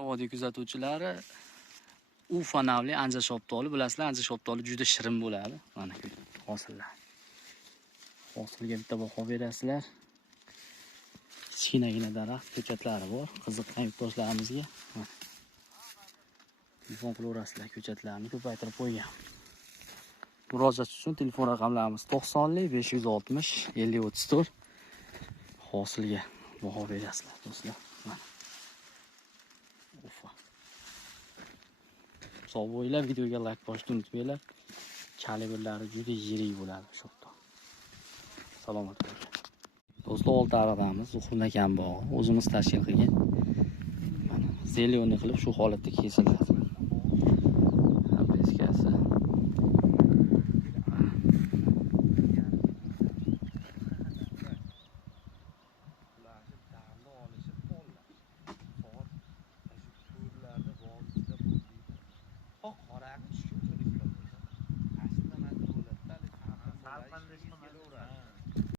Vodiy kuzatuvchilari, Ufa navli anja shoptoli, bilasizlar, anja shoptoli juda shirin bo'ladi. Mana hosillar. Hosilga bitta baho berasizlar. Kichkinagina daraxt ko'chatlari bor. Qiziqqan yurtdoshlarimizga telefon qilaverasizlar, ko'chatlarni ko'paytirib qo'ygan. Murojaat uchun telefon raqamlarimiz 90 560 50 34. Hosilga baho berasizlar do'stlar. Ufa. Sog' bo'linglar, videoga like bosishni unutmanglar. Kalibrlari juda yirik bo'ladi shopda. Salomat bo'ling. Do'stlar, Oltiariqdamiz, Zuhrun akam bog'i, o'zimiz tashkil qilgan. Mana zelyonni qilib shu holatda kesiladi.